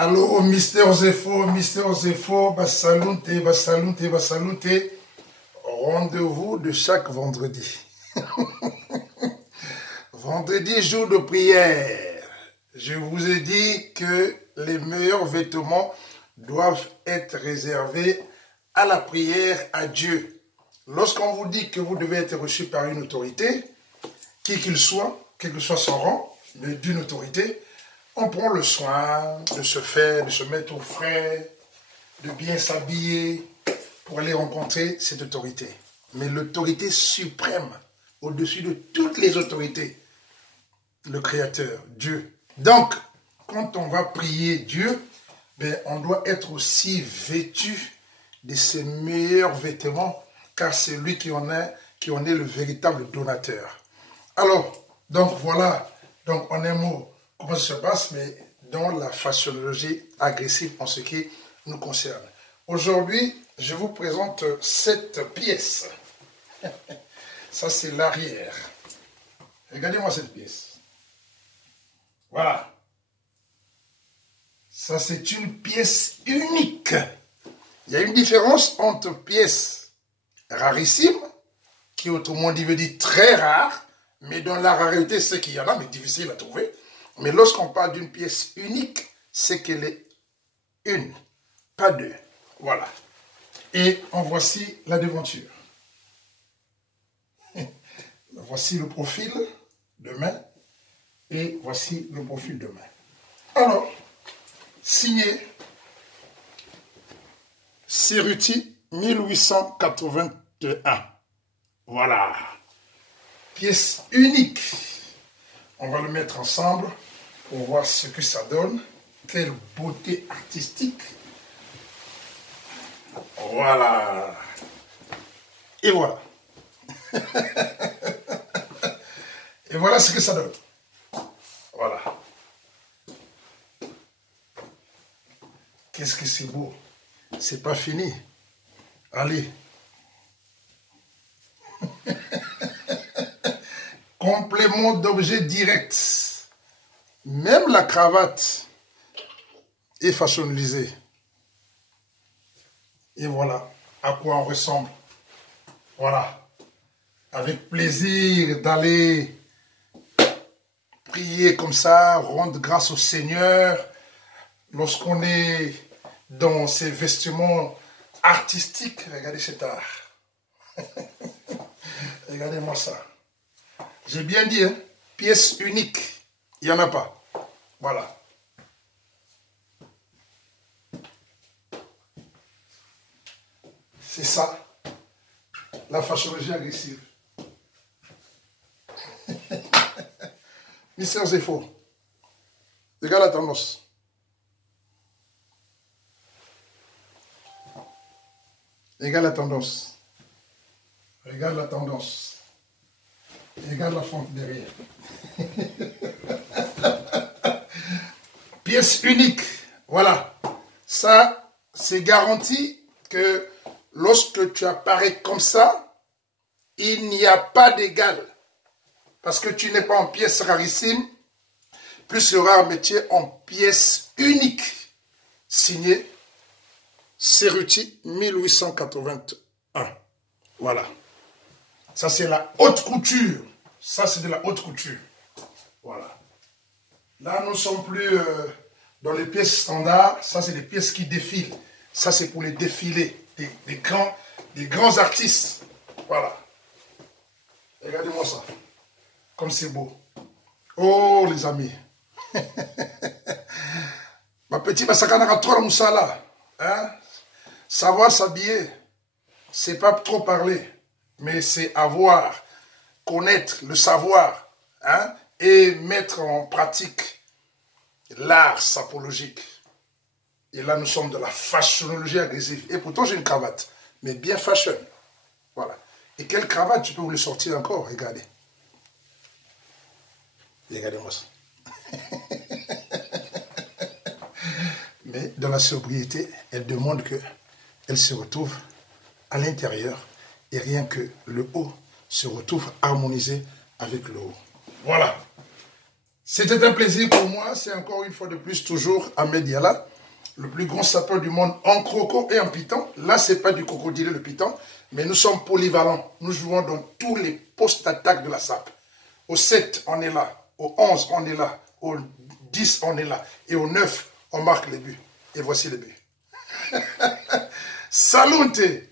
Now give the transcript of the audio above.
Allô, Mister Zefo, Bassalunte. Rendez-vous de chaque vendredi. Vendredi, jour de prière. Je vous ai dit que les meilleurs vêtements doivent être réservés à la prière à Dieu. Lorsqu'on vous dit que vous devez être reçu par une autorité, quel que soit son rang d'une autorité, on prend le soin de se faire, de se mettre au frais, de bien s'habiller pour aller rencontrer cette autorité. Mais l'autorité suprême, au-dessus de toutes les autorités, le Créateur, Dieu. Donc, quand on va prier Dieu, ben, on doit être aussi vêtu de ses meilleurs vêtements, car c'est lui qui en est le véritable donateur. Alors, donc voilà, donc en un mot, comment ça se passe, mais dans la façonnologie agressive en ce qui nous concerne. Aujourd'hui, je vous présente cette pièce. Ça, c'est l'arrière. Regardez-moi cette pièce. Voilà. Ça, c'est une pièce unique. Il y a une différence entre pièce rarissime, qui autrement dit veut dire très rare, mais dans la rareté, c'est qu'il y en a, mais difficile à trouver. Mais lorsqu'on parle d'une pièce unique, c'est qu'elle est une, pas deux. Voilà. Et en voici la devanture. Voici le profil de main et voici le profil de main. Alors, signé Cerruti 1881. Voilà. Pièce unique. On va le mettre ensemble pour voir ce que ça donne. Quelle beauté artistique. Voilà. Et voilà. Et voilà ce que ça donne. Voilà. Qu'est-ce que c'est beau. C'est pas fini. Allez. Complément d'objet direct. Même la cravate est façonnisée. Et voilà à quoi on ressemble. Voilà. Avec plaisir d'aller prier comme ça, rendre grâce au Seigneur, lorsqu'on est dans ces vestiments artistiques. Regardez cet art. Regardez-moi ça. J'ai bien dit, hein, pièce unique. Il n'y en a pas. Voilà. C'est ça, la façonnologie agressive. Mister Zefo, regarde la tendance. Regarde la tendance. Regarde la tendance. Regarde la fente derrière. Pièce unique. Voilà. Ça, c'est garanti que lorsque tu apparais comme ça, il n'y a pas d'égal. Parce que tu n'es pas en pièce rarissime, plus le rare métier en pièce unique. Signé Cerruti 1881. Voilà. Ça, c'est la haute couture. Ça, c'est de la haute couture. Voilà. Là, nous ne sommes plus dans les pièces standards. Ça, c'est des pièces qui défilent. Ça, c'est pour les défilés des grands artistes. Voilà. Regardez-moi ça. Comme c'est beau. Oh, les amis. Ma petite Masakana Ratora Moussala. Hein? Savoir s'habiller, c'est pas trop parler, mais c'est avoir, connaître le savoir, hein? Et mettre en pratique l'art sapologique. Et là, nous sommes de la fashionologie agressive. Et pourtant, j'ai une cravate, mais bien fashion. Voilà. Et quelle cravate, je peux vous le sortir encore, regardez. Regardez-moi ça. Mais dans la sobriété, elle demande qu'elle se retrouve à l'intérieur et rien que le haut se retrouve harmonisé avec le haut. Voilà. C'était un plaisir pour moi. C'est encore une fois de plus toujours Ahmed Diallo, le plus grand sapeur du monde en croco et en python. Là, c'est pas du crocodile le python, mais nous sommes polyvalents. Nous jouons dans tous les postes d'attaque de la SAP. Au 7, on est là. Au 11, on est là. Au 10, on est là. Et au 9, on marque les buts. Et voici les buts. Salute!